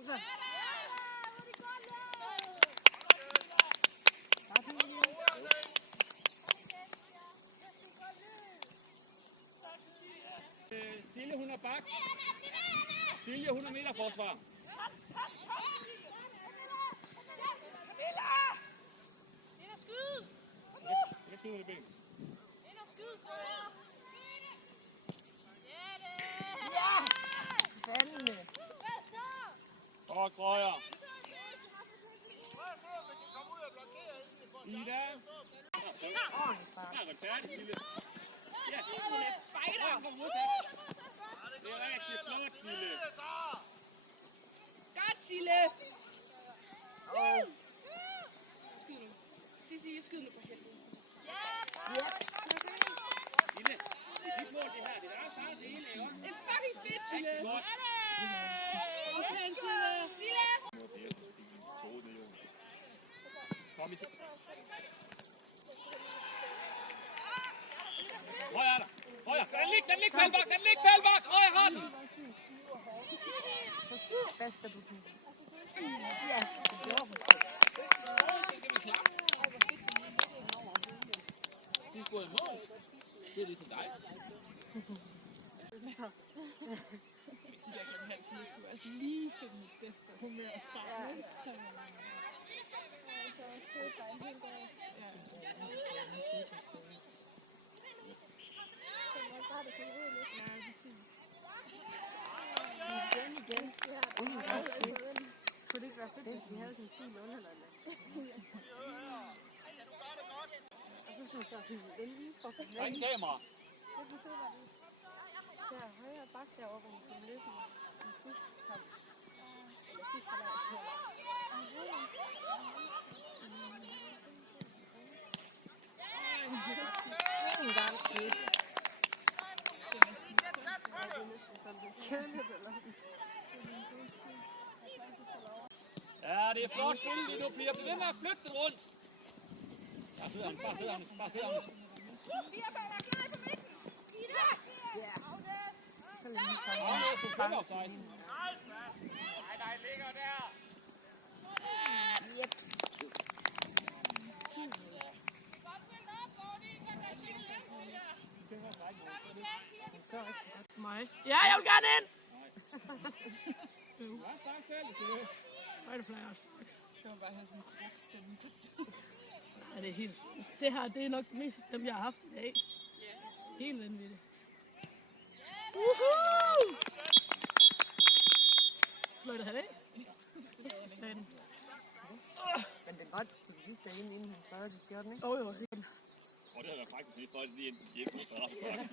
Kom så. Silje, hun er bak. Silje, 100 meter forsvar. Jeg skyder det ben. Ja! Fandme. Og Grøjer. Ida. Ordentligt spark. Ja, retfærdigt, Silje. Ja, Hun er fighter. det er rigtig flot, Silje. Godt, Sille. Og Skyd nu. Sissi, skyd nu for helvede. Silje, vi får det her. Det er bare det ene, ikke? Det er fucking fedt, Sille. Godt. Sådan, Sille. Sille. Kom i til. Højre er der. Højre. Den ligger Fældbak. Den ligger Fældbak. Højre har den. så basker du den. Ja, det gjorde hun. Så skal vi klappe. De scorede i mål. Det er ligesom dig. Jeg kan have, jeg skulle også lige finde mit bedste humør frem. Kunne det ikke være fedt, hvis vi havde sådan 10 underlande? Og så skulle vi så sådan endelig for Der er ingen kamera. der højre bak derovre, hvor hun kom løbende i sidste kamp. Eller sidste halvleg. En gang til. Ja, det er flot spil, lige nu. Bliver ved med at flytte den rundt. Bare fed ham, bare fed ham, bare fed ham. Ja. Så lad mig komme Nå, her. du følger dig. Nej, ligger der. Jeps. Så er ikke så godt for mig. Ja, jeg vil gerne ind. Ja, tak selv. Højdeplager. Jeg må bare have sådan en krokstemme på tiden. Ja, det er helt sådan. Det her, det er nok det mest stemme, jeg har haft i dag. Helt vanvittigt. Woohoo! Fløjte halvdag. Men det er godt, for det sidste er inden hun startede, gjorde den ikke? Jo. Og det har været faktisk lige fløjt lige ind på 4.